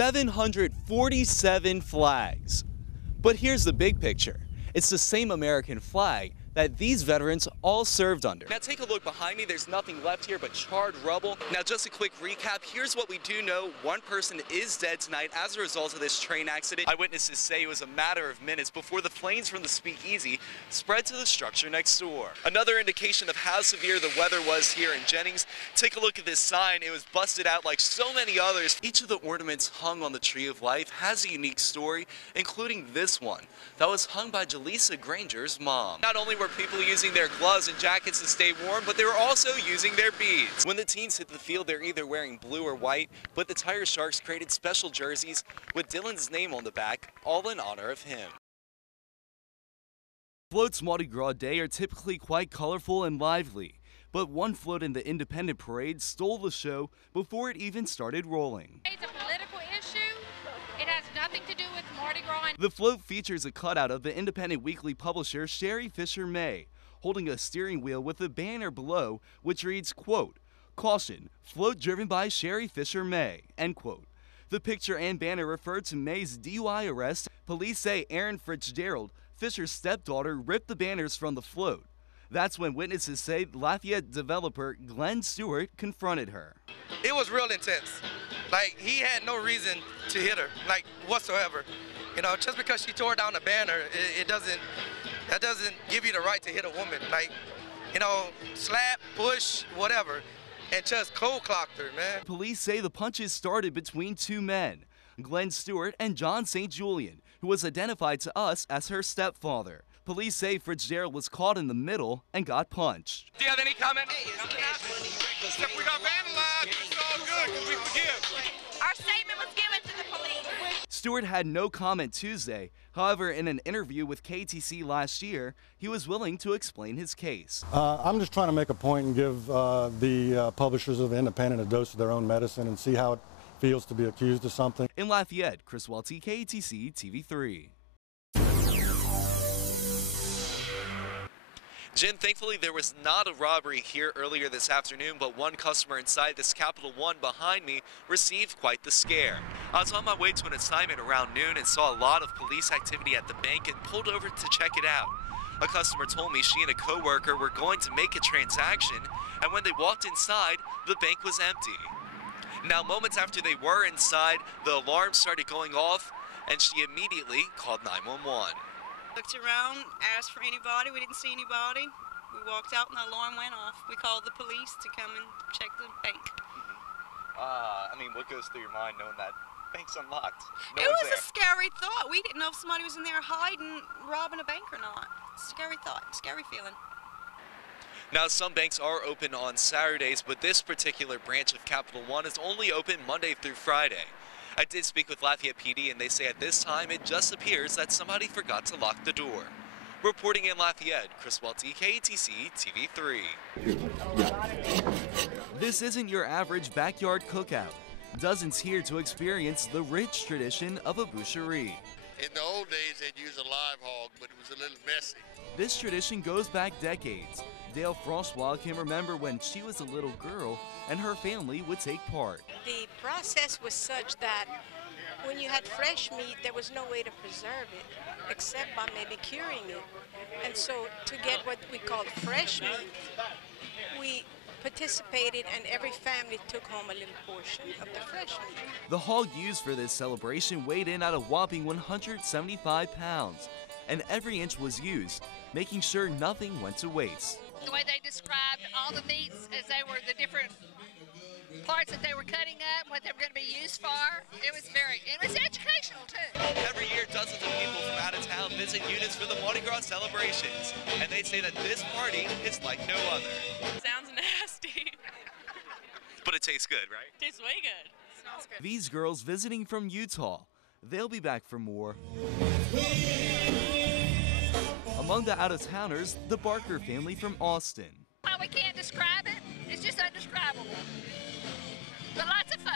747 flags. But here's the big picture. It's the same American flag that these veterans all served under. Now take a look behind me. There's nothing left here but charred rubble. Now just a quick recap. Here's what we do know. One person is dead tonight as a result of this train accident. Eyewitnesses say it was a matter of minutes before the flames from the speakeasy spread to the structure next door. Another indication of how severe the weather was here in Jennings. Take a look at this sign. It was busted out like so many others. Each of the ornaments hung on the Tree of Life has a unique story, including this one that was hung by Jaleesa Granger's mom. Not only were people using their gloves and jackets to stay warm, but they were also using their beads. When the teens hit the field, they're either wearing blue or white, but the Tiger Sharks created special jerseys with Dylan's name on the back, all in honor of him. Floats Mardi Gras Day are typically quite colorful and lively, but one float in the Independent Parade stole the show before it even started rolling. It's a political issue. It has nothing to do with Mardi Gras. The float features a cutout of the Independent Weekly publisher Sherry Fisher May, holding a steering wheel with a banner below which reads, quote, "Caution, float driven by Sherry Fisher May," end quote. The picture and banner refer to May's DUI arrest. Police say Erin Fitzgerald, Fisher's stepdaughter, ripped the banners from the float. That's when witnesses say Lafayette developer Glenn Stewart confronted her. It was real intense. Like, he had no reason to hit her, like, whatsoever. You know, just because she tore down the banner, that doesn't give you the right to hit a woman. Like, you know, slap, push, whatever, and just cold clocked her, man. Police say the punches started between two men, Glenn Stewart and John St. Julian, who was identified to us as her stepfather. Police say Fitzgerald was caught in the middle and got punched. Do you have any comment? If we got vandalized, it's all good because we forgive. Our statement was given to the police. Stewart had no comment Tuesday. However, in an interview with KTC last year, he was willing to explain his case. I'm just trying to make a point and give the publishers of Independent a dose of their own medicine and see how it feels to be accused of something. In Lafayette, Chris Welty, KTC TV3. Jim, thankfully there was not a robbery here earlier this afternoon, but one customer inside this Capital One behind me received quite the scare. I was on my way to an assignment around noon and saw a lot of police activity at the bank and pulled over to check it out. A customer told me she and a coworker were going to make a transaction, and when they walked inside, the bank was empty. Now, moments after they were inside, the alarm started going off, and she immediately called 911. Looked around, asked for anybody. We didn't see anybody. We walked out and the alarm went off. We called the police to come and check the bank. I mean, what goes through your mind knowing that bank's unlocked? It was a scary thought. We didn't know if somebody was in there hiding, robbing a bank or not. Scary thought, scary feeling. Now, some banks are open on Saturdays, but this particular branch of Capital One is only open Monday through Friday. I did speak with Lafayette PD, and they say at this time it just appears that somebody forgot to lock the door. Reporting in Lafayette, Chris Welty, KTC TV3. This isn't your average backyard cookout. Dozens here to experience the rich tradition of a boucherie. In the old days, they'd use a live hog, but it was a little messy. This tradition goes back decades. Dale Francois can remember when she was a little girl and her family would take part. The process was such that when you had fresh meat, there was no way to preserve it except by maybe curing it. And so to get what we called fresh meat, we participated and every family took home a little portion of the fresh meat. The hog used for this celebration weighed in at a whopping 175 pounds, and every inch was used, making sure nothing went to waste. The way they described all the meats as they were the different parts that they were cutting up, what they were going to be used for, it was educational too. Every year, dozens of people from out of town visit units for the Mardi Gras celebrations, and they say that this party is like no other. Sounds nasty. But it tastes good, right? Tastes way good. Smells good. These girls visiting from Utah, they'll be back for more. Among the out-of-towners, the Barker family from Austin. Well, we can't describe it. It's just indescribable. But lots of fun.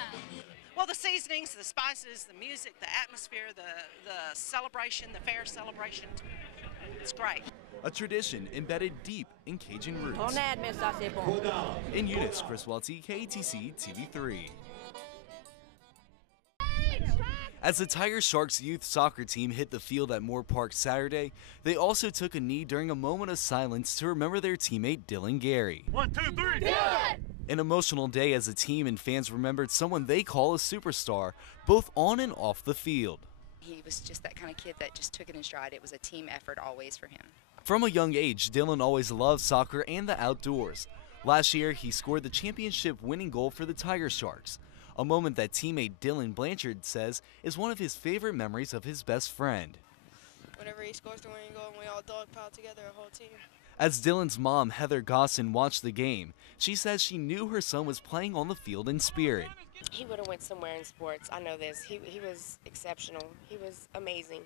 Well, the seasonings, the spices, the music, the atmosphere, the celebration, the fair celebration, it's great. A tradition embedded deep in Cajun roots. On that, Miss, I say bon. In Eunice, Chris Welty, KTC TV3. Hey, As the Tiger Sharks youth soccer team hit the field at Moore Park Saturday, they also took a knee during a moment of silence to remember their teammate Dylan Gary. 1, 2, 3. Dylan! An emotional day as the team and fans remembered someone they call a superstar, both on and off the field. He was just that kind of kid that just took it in stride. It was a team effort always for him. From a young age, Dylan always loved soccer and the outdoors. Last year, he scored the championship winning goal for the Tiger Sharks, a moment that teammate Dylan Blanchard says is one of his favorite memories of his best friend. Whenever he scores the winning goal and we all dogpile together, a whole team. As Dylan's mom, Heather Gosson, watched the game, she says she knew her son was playing on the field in spirit. He would have went somewhere in sports. I know this. He was exceptional. He was amazing.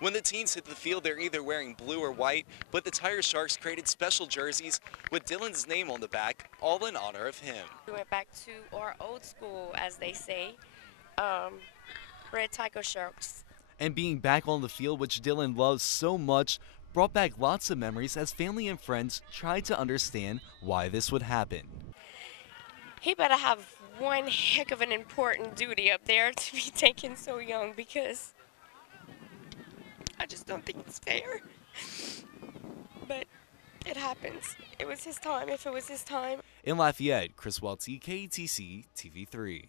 When the teams hit the field, they're either wearing blue or white, but the Tiger Sharks created special jerseys with Dylan's name on the back, all in honor of him. We went back to our old school, as they say, Red Tiger Sharks. And being back on the field, which Dylan loves so much, brought back lots of memories as family and friends tried to understand why this would happen. He better have one heck of an important duty up there to be taken so young, because I just don't think it's fair. But it happens. It was his time if it was his time. In Lafayette, Chris Welty, KTC TV3.